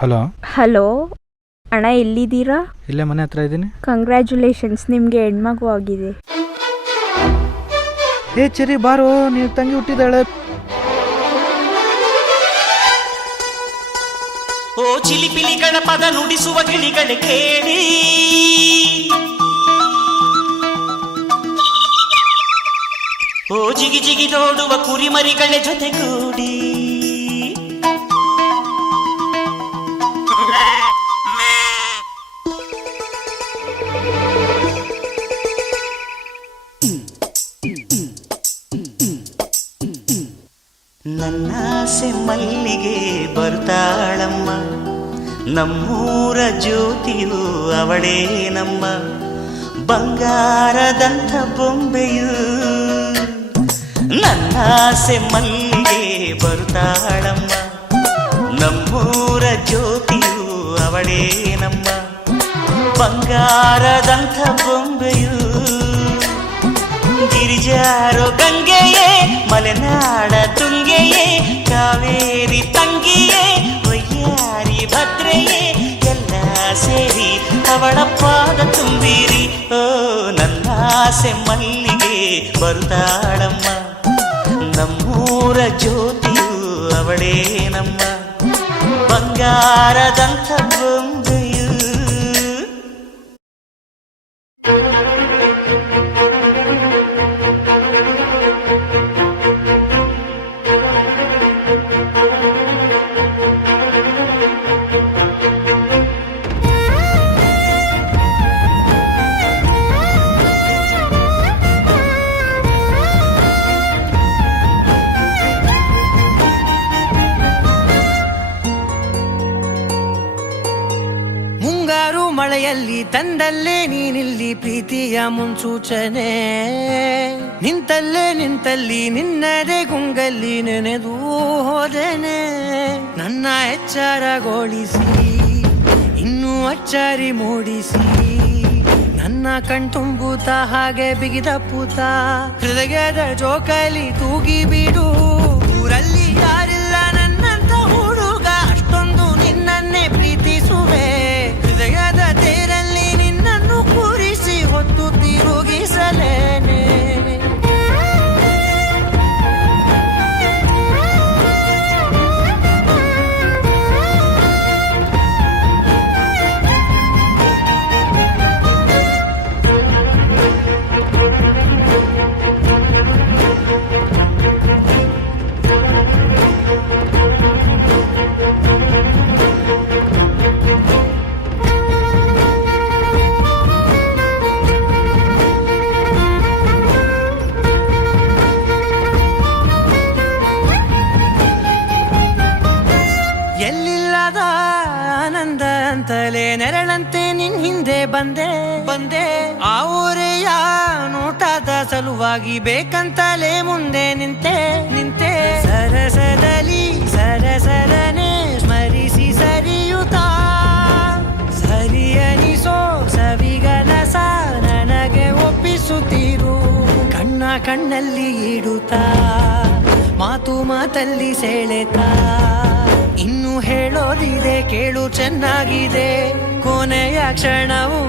Hello hello ಅಣ್ಣ, ಎಲ್ಲಿದ್ದೀರಾ? ಇಲ್ಲೇ ಮನೆ ಹತ್ರ ಇದ್ದೀನಿ. ಕಂಗ್ರ್ಯಾಚುಲೇಷನ್ಸ್, ನಿಮಗೆ ಹೆಣ್ಮಗು ಆಗಿದೆ. ಏ ಚೆರಿ ಬಾರೋ, ನೀವು ತಂಗಿ ಹುಟ್ಟಿದಾಳೆ. ಓ ಚಿಲಿಪಿಲಿ ಗಣಪದ ನುಡಿಸುವ ಗಿಳಿಗಳ ಕೇಳಿ, ಓ ಜಿಗಿ ಜಿಗಿ ನೋಡುವ ಕುರಿಮರಿಗಳ ಜೊತೆಗೂಡಿ, ನನ್ನಾಸೆ ಮಲ್ಲಿಗೆ ಬರ್ತಾಳಮ್ಮ, ನಮ್ಮೂರ ಜ್ಯೋತಿಯು ಅವಳೇ ನಮ್ಮ, ಬಂಗಾರದಂಥ ಬೊಂಬೆಯು. ನನ್ನಾಸೆ ಮಲ್ಲಿಗೆ ಬರ್ತಾಳಮ್ಮ, ನಮ್ಮೂರ ಜ್ಯೋತಿಯು ಅವಳೇ ನಮ್ಮ, ಬಂಗಾರದಂಥ ಬೊಂಬೆಯು. ಗಿರಿಜಾರೋ ಗಂಗೆಯೇ, ಮಲೆನಾಡ ತುಂಗೆಯೇ, ಕಾವೇರಿ ತಂಗಿಯೇ, ವಯ್ಯಾರಿ ಭದ್ರೆಯೇ, ಎಲ್ಲ ಸೇರಿ ಅವಳ ಪಾದ ತುಂಬಿರಿ. ಓ ನನ್ನಾಸೆ ಮಲ್ಲಿಗೆ ಬರುತ್ತಾಳಮ್ಮ, ನಮ್ಮೂರ ಜ್ಯೋತಿಯು ಅವಳೇ ನಮ್ಮ, ಬಂಗಾರದಂಥ ಬೊಂಬೆಯು. ಮಳೆಯಲ್ಲಿ ತಂದಲ್ಲೇ ನೀನಿಲ್ಲಿ ಪ್ರೀತಿಯ ಮುನ್ಸೂಚನೆ, ನಿಂತಲ್ಲಿ ನಿನ್ನದೇ ಗುಂಗಲ್ಲಿ ನೆನೆದು ಹೋದೆನೆ. ನನ್ನ ಎಚ್ಚರಗೊಳಿಸಿ ಇನ್ನೂ ಅಚ್ಚರಿ ಮೂಡಿಸಿ, ನನ್ನ ಕಣ್ತುಂಬುತ್ತ ಹಾಗೆ ಬಿಗಿದ ಪೂತ, ಹೃದಯದ ಜೋಕಾಲಿ ತೂಗಿ ಬಿಡು. ಊರಲ್ಲಿ ಯಾರಿಲ್ಲ ನನ್ನಂತ ಹುಡುಗ, ಅಷ್ಟೊಂದು ನಿನ್ನನ್ನೇ ಪ್ರೀತಿಸುವೆ. ಹೃದಯದ ತೇರಲ್ಲಿ ನಿನ್ನನ್ನು ಕೂರಿಸಿ ಹೊತ್ತು ತಿರುಗಿಸಲೇನೆ. ಎಲ್ಲಿಲ್ಲದ ಆನಂದ ಅಂತಲೇ ನೆರಳಂತೆ ನಿನ್ ಹಿಂದೆ ಬಂದೆ. ಆ ಊರೆಯ ನೋಟದ ಸಲುವಾಗಿ ಬೇಕಂತಲೇ ಮುಂದೆ ನಿಂತೆ. ಸರಸದಲ್ಲಿ ಸರಸರನೆ ಸ್ಮರಿಸಿ ಸರಿಯುತ್ತಾ, ಸರಿಯನಿಸೋ ಸವಿಗನಸ ನನಗೆ ಒಪ್ಪಿಸುತ್ತೀರು. ಕಣ್ಣಲ್ಲಿ ಇಡುತ್ತಾ, ಮಾತಲ್ಲಿ ಸೆಳೆತಾ, ಇನ್ನು ಹೇಳೋದಿದೆ ಕೇಳು ಚೆನ್ನಾಗಿದೆ. ಕೊನೆಯ ಕ್ಷಣವು